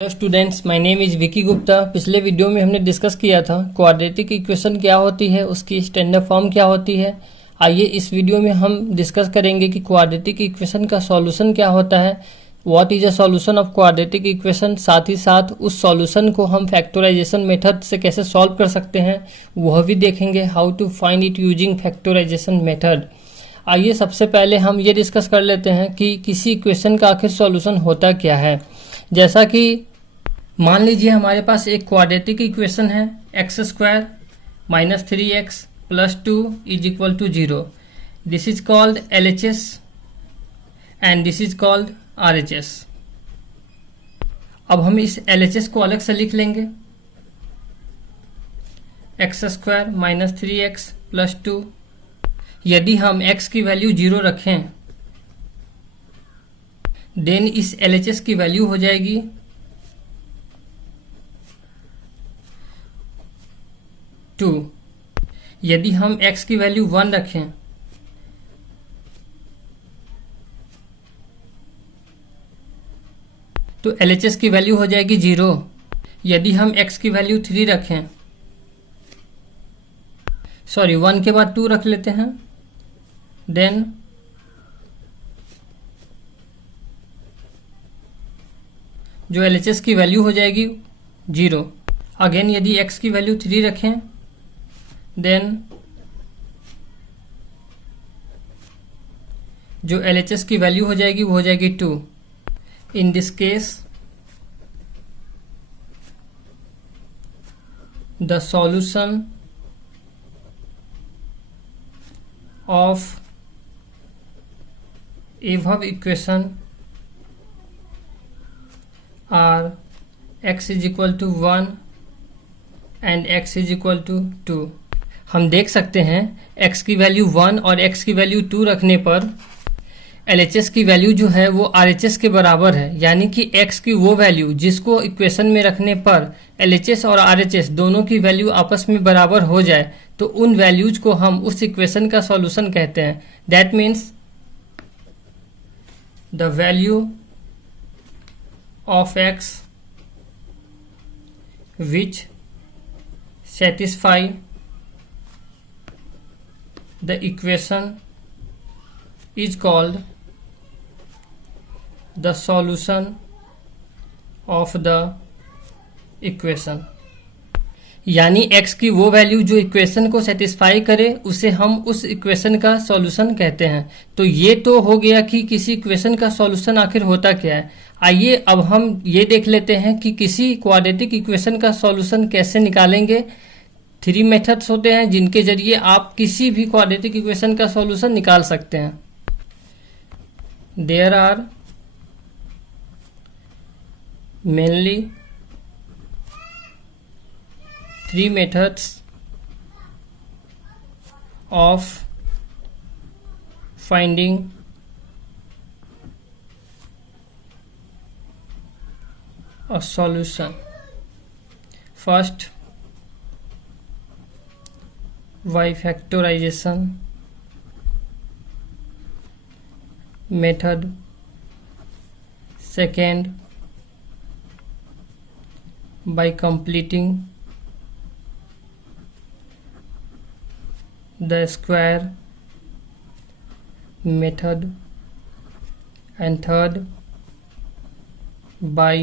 Hello students, my name is Vicky Gupta. पिछले video में हमने डिस्कस किया था क्वाड्रेटिक इक्वेशन क्या होती है, उसकी स्टैंडर्ड फॉर्म क्या होती है। आइए इस वीडियो में हम डिस्कस करेंगे कि क्वाड्रेटिक इक्वेशन का सॉल्यूशन क्या होता है, what is a solution of quadratic equation. साथ ही साथ उस सॉल्यूशन को हम फैक्टराइजेशन मेथड से कैसे सॉल्व कर सकते हैं वह भी देखेंगे, how to find it using factorisation method. आइए सबसे पहले हम ये डिस्कस कर लेते हैं कि किसी इक्वेशन का आखिर सॉल्यूशन होता क्या है। जैसा कि मान लीजिए हमारे पास एक क्वाड्रेटिक इक्वेशन है x² minus 3x plus 2 is equal to 0। This is called LHS and this is called RHS। अब हम इस LHS को अलग से लिख लेंगे, x² माइनस 3x प्लस 2। यदि हम x की वैल्यू 0 रखें देन इस LHS की वैल्यू हो जाएगी 2। यदि हम x की वैल्यू 1 रखें तो LHS की वैल्यू हो जाएगी 0। यदि हम x की वैल्यू 3 रखें, 1 के बाद 2 रख लेते हैं, देन जो LHS की वैल्यू हो जाएगी 0। अगेन यदि x की वैल्यू 3 रखें देन जो LHS की वैल्यू हो जाएगी वो हो जाएगी 2। In this case the solution of above equation are x is equal to 1 and x is equal to 2। हम देख सकते हैं x की वैल्यू 1 और x की वैल्यू 2 रखने पर LHS की वैल्यू जो है वो RHS के बराबर है, यानी कि x की वो वैल्यू जिसको इक्वेशन में रखने पर LHS और RHS दोनों की वैल्यू आपस में बराबर हो जाए तो उन वैल्यूज को हम उस इक्वेशन का सॉल्यूशन कहते हैं। That means the value of x which satisfy the equation is called the solution of the equation। यानी x की वो वैल्यू जो इक्वेशन को सेटिस्फाई करे उसे हम उस इक्वेशन का सॉल्यूशन कहते हैं। तो ये तो हो गया कि किसी इक्वेशन का सॉल्यूशन आखिर होता क्या है। आइए अब हम ये देख लेते हैं कि किसी क्वाड्रेटिक इक्वेशन का सॉल्यूशन कैसे निकालेंगे। 3 मेथड्स होते हैं जिनके जरिए आप किसी भी क्वाड्रेटिक इक्वेशन का सॉल्यूशन निकाल सकते हैं। There are mainly 3 methods of finding a solution. First, by factorization method. Second, by completing the square method, and third by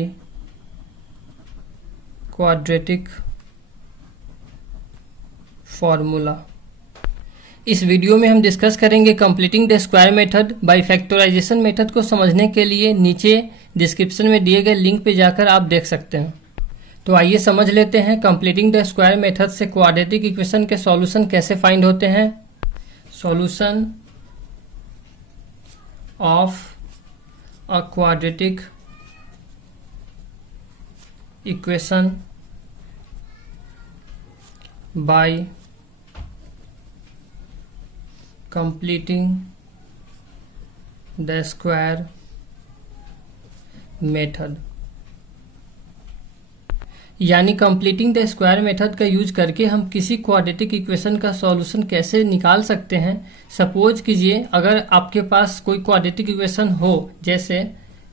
quadratic formula। इस वीडियो में हम डिस्कस करेंगे completing the square method by factorisation method को समझने के लिए नीचे डिस्क्रिप्शन में दिए गए लिंक पे जाकर आप देख सकते हैं। तो आइए समझ लेते हैं कंप्लीटिंग द स्क्वायर मेथड से क्वाड्रेटिक इक्वेशन के सॉल्यूशन कैसे फाइंड होते हैं। Solution of a quadratic equation by completing the square method. यानी कंप्लीटिंग द स्क्वायर मेथड का यूज करके हम किसी क्वाड्रेटिक इक्वेशन का सॉल्यूशन कैसे निकाल सकते हैं। सपोज कीजिए अगर आपके पास कोई क्वाड्रेटिक इक्वेशन हो, जैसे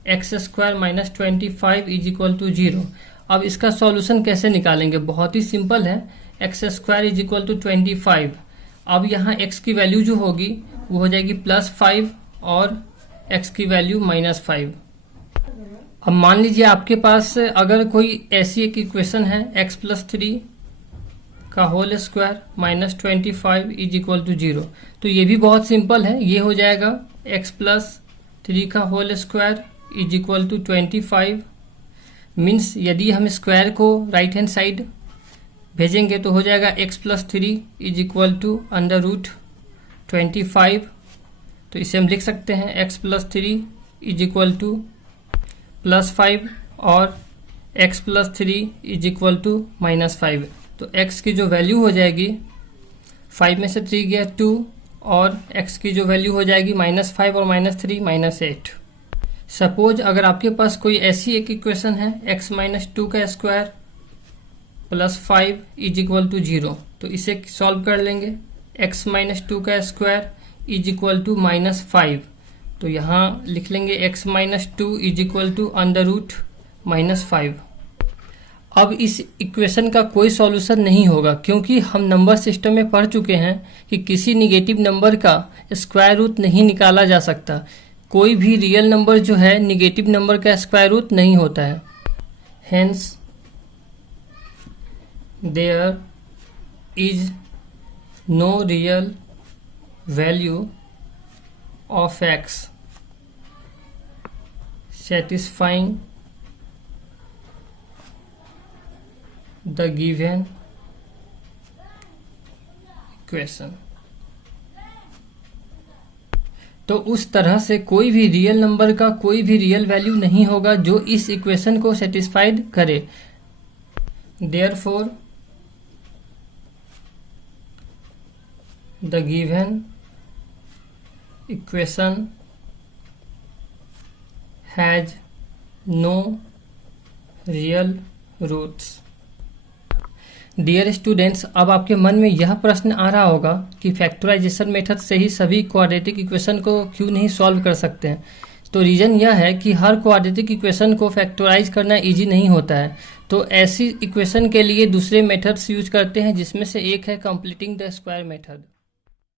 x square minus 25 is equal to 0। अब इसका सॉल्यूशन कैसे निकालेंगे, बहुत ही सिंपल है। X square is equal to 25। अब यहाँ x की वैल्यू जो होगी वो हो जाएगी +5 और x की वैल्यू -5। अब मान लीजिए आपके पास अगर कोई ऐसी एक इक्वेशन है x + 3 का whole square minus 25 is equal to 0, तो ये भी बहुत सिंपल है। ये हो जाएगा x + 3 का whole square is equal to 25। Means यदि हम स्क्वायर को राइट हैंड साइड भेजेंगे तो हो जाएगा x + 3 इज इक्वल टू √25। तो इसे हम लिख सकते हैं x + 3 इज इक्वल टू +5 और x + 3 इज इक्वल टू -5। तो x की जो वैल्यू हो जाएगी 5 में से 3 गया 2 और x की जो वैल्यू हो जाएगी -5 और -3 -8। सपोज अगर आपके पास कोई ऐसी एक इक्वेशन है x - 2 का स्क्वायर +5 इज इक्वल टू 0, तो इसे सॉल्व कर लेंगे। x - 2 का स्क्वायर इज इक्वल टू -5, तो यहाँ लिख लेंगे x - 2 इज इक्वल टू √-5। अब इस इक्वेशन का कोई सॉल्यूशन नहीं होगा, क्योंकि हम नंबर सिस्टम में पढ़ चुके हैं कि किसी निगेटिव नंबर का स्क्वायर रूट नहीं निकाला जा सकता। कोई भी रियल नंबर जो है निगेटिव नंबर का स्क्वायर रूट नहीं होता है। Hence there is no real value of x satisfying the given equation. तो उस तरह से कोई भी रियल नंबर का कोई भी रियल वैल्यू नहीं होगा जो इस इक्वेशन को सेटिस्फाइड करे। Therefore the given equation has no real roots. Dear students, अब आपके मन में यह प्रश्न आ रहा होगा कि फैक्टराइजेशन मेथड से ही सभी क्वाड्रेटिक इक्वेशन को क्यों नहीं सॉल्व कर सकते हैं। तो रीज़न यह है कि हर क्वाड्रेटिक इक्वेशन को फैक्टराइज करना इजी नहीं होता है। तो ऐसी इक्वेशन के लिए दूसरे मेथड्स यूज करते हैं, जिसमें से एक है कंप्लीटिंग द स्क्वायर मेथड।